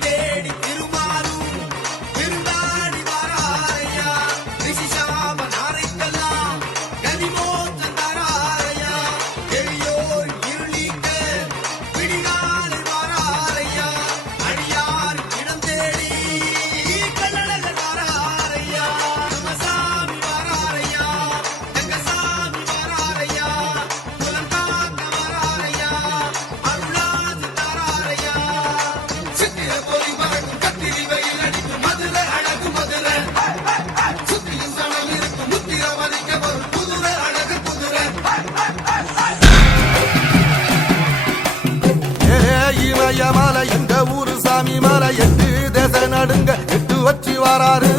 தேடி இமய மலை எங்க ஊரு சாமி மலை எட்டு தேச நடுங்க எட்டு வச்சு வராரு.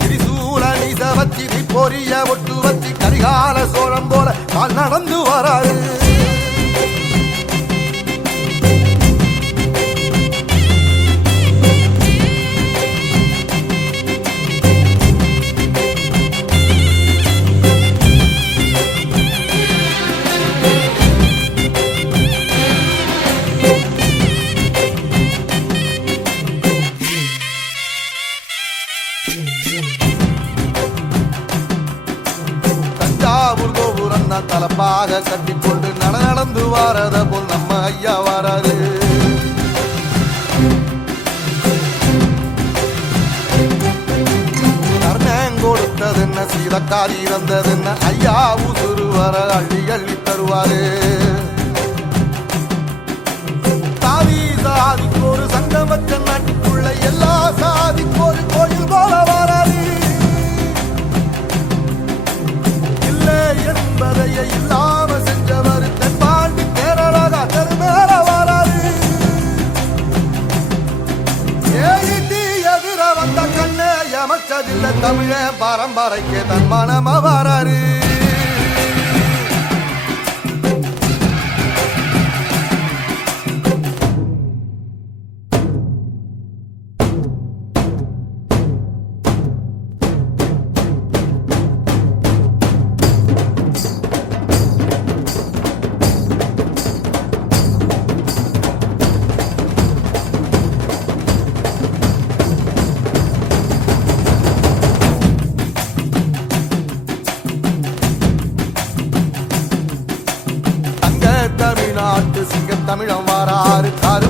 திரிசூல நீச வச்சி பொரிய ஒட்டு வச்சு கரிகால சோழம் போல கால் நடந்து வராரு. தான் தலப்பாக கட்டிக்கொண்டு நட நடந்து வாரத போல் நம்ம ஐயா வராது கர்ணன் கொடுத்ததென்ன சீதக்காரி இறந்ததென்ன ஐயா உசுறு வர அள்ளி அள்ளி தருவாரு. என்பதையே இல்லாம செஞ்சவர் தென்பாண்டி கேரளா தெருமேல வராது ஏறிட்டி எதிர வந்த கண்ணே எமச்சதில்லை தமிழ பரம்பரைக்கு தன் மனம வராரு. தமிழம் வாராறு காரு